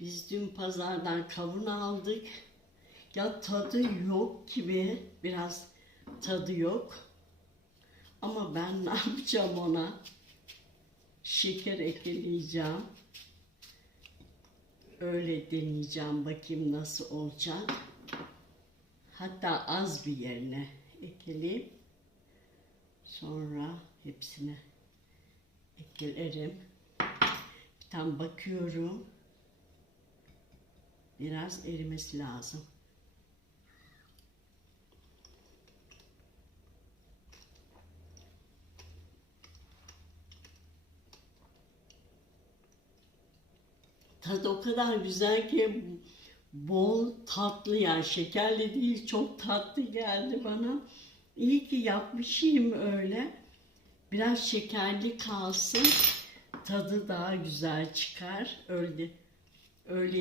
Biz dün pazardan kavun aldık. Ya tadı yok gibi. Biraz tadı yok. Ama ben ne yapacağım ona? Şeker ekleyeceğim. Öyle deneyeceğim. Bakayım nasıl olacak. Hatta az bir yerine ekleyeyim. Sonra hepsine eklerim. Bir tane bakıyorum. Biraz erimesi lazım. Tadı o kadar güzel ki bol tatlı yani şekerli değil çok tatlı geldi bana. İyi ki yapmışım öyle. Biraz şekerli kalsın. Tadı daha güzel çıkar. Öyle öyle